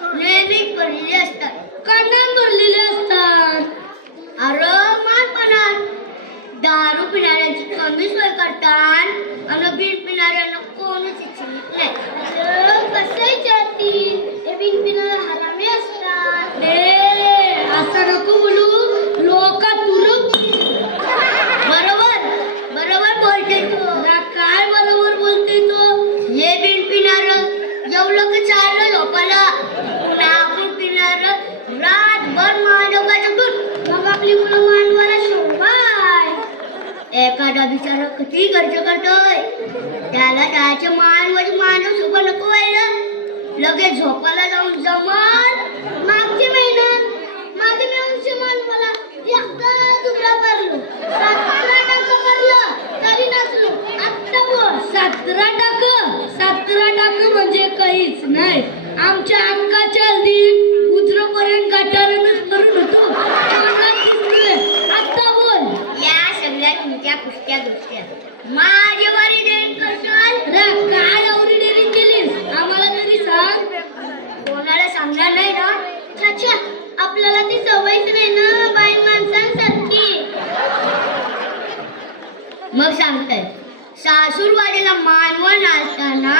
नेहमी भरलेली असतात. कारण एखादा बिचारा किती खर्च करतोय? त्याला त्याच्या मांडवाची म्हणजे माणूस सुख नको व्हायला लगेच झोपायला जाऊन जमल. मागची महिन्यात माझे मेऊनचे मला एकदा तुकडा पडलो. सांगतात सासूरवाडीला मानवण असताना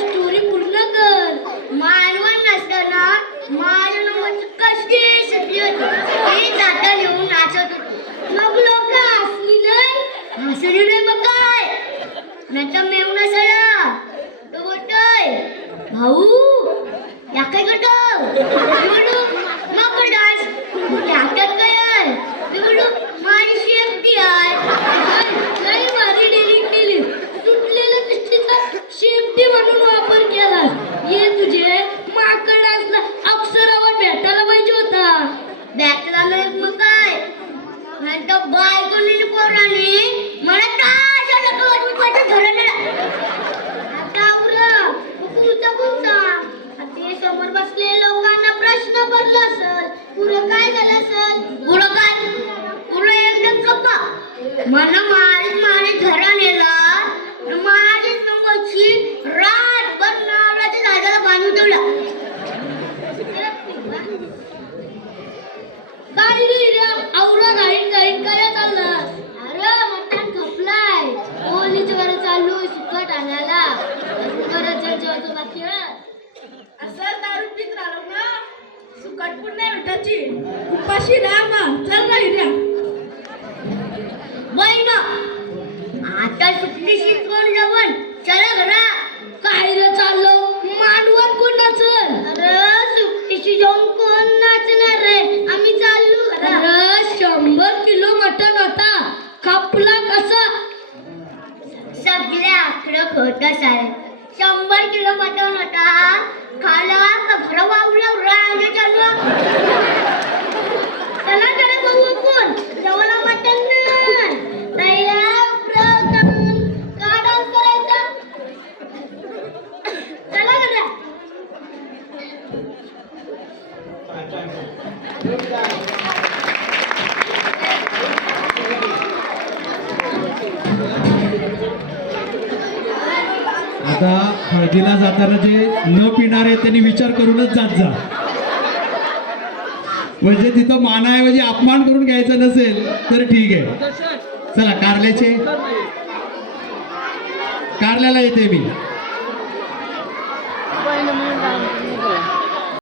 स्टोरी पूर्ण कर. मानवण नसताना माझ्या सगळी होती. जाता येऊन नाचत मग लोक हसली नाही हसली नाही मग काय? तो बोलतोय भाऊ या काय करतो मी म्हणलो नको डान्स तुझ्या हातात काय आहे मी म्हणलो माझी शेपटी आहे लय- लय भारी डेअरिंग केली सुटलेल्या दृष्टीचा शेपटी म्हणून वापर केला ये तुझे माकड असला अक्षरावर भेटायला पाहिजे होता बॅटला नाही मग काय बायकोनी पोराने? मला. आता आवरलं. ते समोर लोकांना प्रश्न पडला असेल पुढं काय झालं असेल? काय? एकदम मला माझी नंबरची नारळाच्या झाडाला बांधून ठेवला गाडी काय चालला अरे मटण खपलाय. कोणीच घर चालू सुकट आणायला. जेवायचं बाकी आहे. असं दारू पीत राहिलो ना सुकट पण नाही भेटायची उपाशी राहा मग. चल ना हिऱ्या आता सुटली शिकवण जवण चला घरा काय रे चाललो मांडवण कोणाचं अरे सुट्टीशी जाऊन कोण नाचणार रे आम्ही चाललो घरा अरे शंभर किलो मटण होता कापला कसा सगळे आकडं खोट सारे. शंभर किलो मटण होता. खाला तर भर वावलं राजे चालू. आता हळदीला जाताना जे न पिणारे त्यांनी विचार करूनच जात जा. म्हणजे तिथं मानाऐवजी अपमान करून घ्यायचं नसेल तर ठीक आहे. चला कारल्याचे. कारल्याला येते मी.